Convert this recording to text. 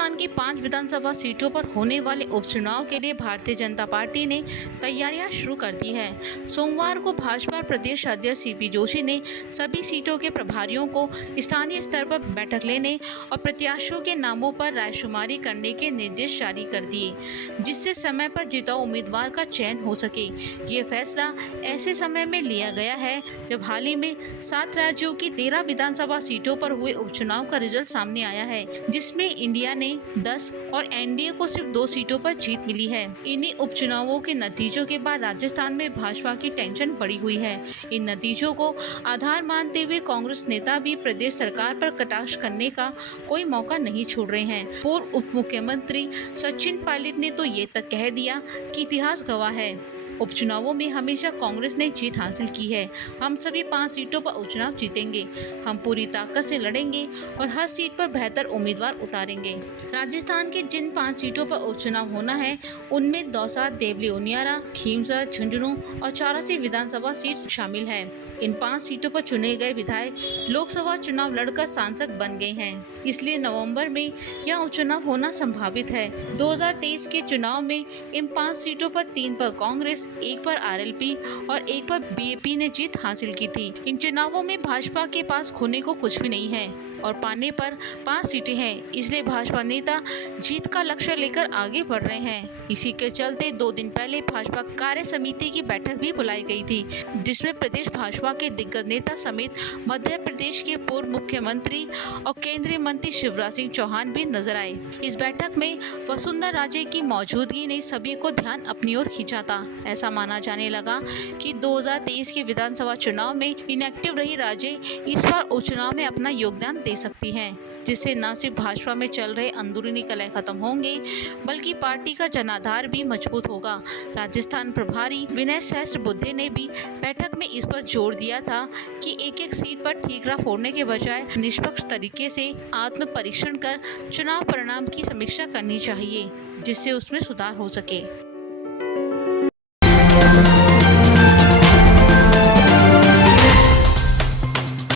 राजस्थान की 5 विधानसभा सीटों पर होने वाले उपचुनाव के लिए भारतीय जनता पार्टी ने तैयारियां शुरू कर दी है। सोमवार को भाजपा प्रदेश अध्यक्ष सीपी जोशी ने सभी सीटों के प्रभारियों को स्थानीय स्तर पर बैठक लेने और प्रत्याशियों के नामों पर रायशुमारी करने के निर्देश जारी कर दिए, जिससे समय पर जिताऊ उम्मीदवार का चयन हो सके। ये फैसला ऐसे समय में लिया गया है जब हाल ही में 7 राज्यों की 13 विधानसभा सीटों पर हुए उपचुनाव का रिजल्ट सामने आया है, जिसमें इंडिया ने 10 और एनडीए को सिर्फ 2 सीटों पर जीत मिली है। इन्हीं उपचुनावों के नतीजों के बाद राजस्थान में भाजपा की टेंशन बढ़ी हुई है। इन नतीजों को आधार मानते हुए कांग्रेस नेता भी प्रदेश सरकार पर कटाक्ष करने का कोई मौका नहीं छोड़ रहे हैं। पूर्व उप मुख्यमंत्री सचिन पायलट ने तो ये तक कह दिया कि इतिहास गवाह है, उपचुनावों में हमेशा कांग्रेस ने जीत हासिल की है। हम सभी 5 सीटों पर उपचुनाव जीतेंगे। हम पूरी ताकत से लड़ेंगे और हर सीट पर बेहतर उम्मीदवार उतारेंगे। राजस्थान की जिन 5 सीटों पर उपचुनाव होना है, उनमें दौसा, देवली उनियारा, खींवसर, झुंझुनू और चौरासी विधानसभा सीट शामिल है। इन 5 सीटों पर चुने गए विधायक लोकसभा चुनाव लड़कर सांसद बन गए हैं, इसलिए नवंबर में यह उपचुनाव होना संभावित है। 2023 के चुनाव में इन 5 सीटों पर 3 पर कांग्रेस, 1 पर आरएलपी और 1 पर बीएपी ने जीत हासिल की थी। इन चुनावों में भाजपा के पास खोने को कुछ भी नहीं है और पाने पर 5 सीटें हैं, इसलिए भाजपा नेता जीत का लक्ष्य लेकर आगे बढ़ रहे हैं। इसी के चलते 2 दिन पहले भाजपा कार्य समिति की बैठक भी बुलाई गई थी, जिसमें प्रदेश भाजपा के दिग्गज नेता समेत मध्य प्रदेश के पूर्व मुख्यमंत्री और केंद्रीय मंत्री शिवराज सिंह चौहान भी नजर आए। इस बैठक में वसुंधरा राजे की मौजूदगी ने सभी को ध्यान अपनी ओर खींचा था। ऐसा माना जाने लगा कि 2023 के विधानसभा चुनाव में इनएक्टिव रही राजे इस बार उपचुनाव में अपना योगदान दे सकती हैं, जिससे न सिर्फ भाजपा में चल रहे अंदरूनी कलह खत्म होंगे, बल्कि पार्टी का जनाधार भी मजबूत होगा। राजस्थान प्रभारी विनय सहस्त्रबुद्धे ने भी बैठक में इस पर जोर दिया था कि एक-एक सीट पर ठीकरा फोड़ने के बजाय निष्पक्ष तरीके से आत्म परीक्षण कर चुनाव परिणाम की समीक्षा करनी चाहिए, जिससे उसमें सुधार हो सके।